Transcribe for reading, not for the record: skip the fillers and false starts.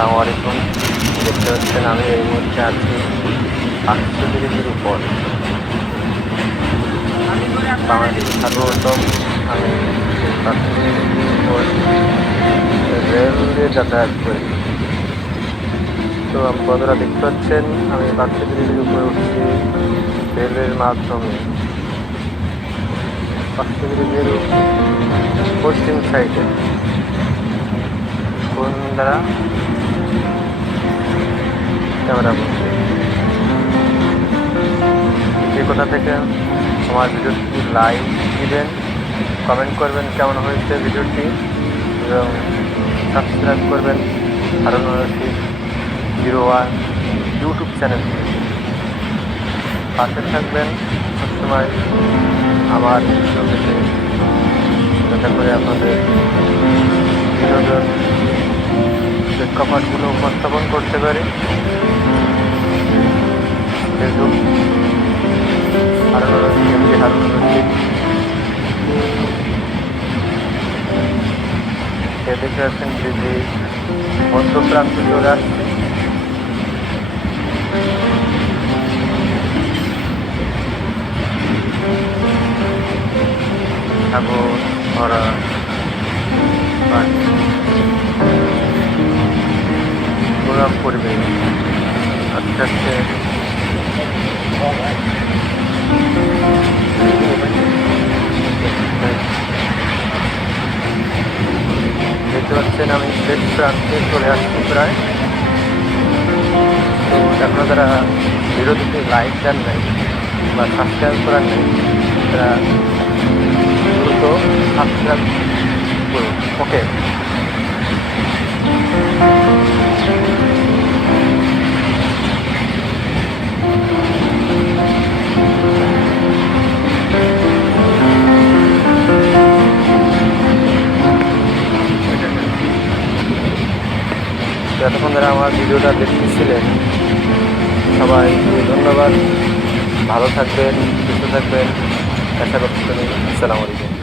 আসসালামু আলাইকুম। দেখতে পাচ্ছেন আমি এই মুহূর্তে আছি 500 ব্রিজের উপর। বাংলাদেশ সর্বপ্রথম আমি 500 ব্রিজের উপর রেল দিয়ে যাতায়াত করি। তো বন্ধুরা দেখতে পাচ্ছেন আমি 500 ব্রিজের উপরে উঠছি রেলের মাধ্যমে। 500 ব্রিজের পশ্চিম সাইডে কোন দ্বারা ক্যামেরা বলছি যে কোথা থেকে আমার ভিডিওটি লাইক দিবেন, কমেন্ট করবেন কেমন হয়েছে ভিডিওটি এবং সাবস্ক্রাইব করবেন হারুন রশিদ 01 ইউটিউব চ্যানেল। পাশে থাকবেন সবসময় আমার ভিডিও পেতে, যাতে করে আপনাদের বিনোদন প্রেক্ষাপটগুলো উপস্থাপন করতে পারি। ফেসবুক হারুন রশিদ দেখে আসছেন যে মধ্যপ্রান্তে চলে আসছে। সাগর ভরা গোলাপ পরিবেশ আস্তে আস্তে দেখতে পাচ্ছেন আমি শেষ প্রান্তে চলে আসছি প্রায়। তো এখনো যারা ভিডিওটিতে লাইক দেন নাই বা সাবস্ক্রাইব করার নেই তারা দ্রুত সাবস্ক্রাইব করুন। ওকে, এতক্ষণ যারা আমার ভিডিওটা দেখতেছিলেন সবাই ধন্যবাদ। ভালো থাকবেন, সুস্থ থাকবেন, আশা করছি। আসসালামু আলাইকুম।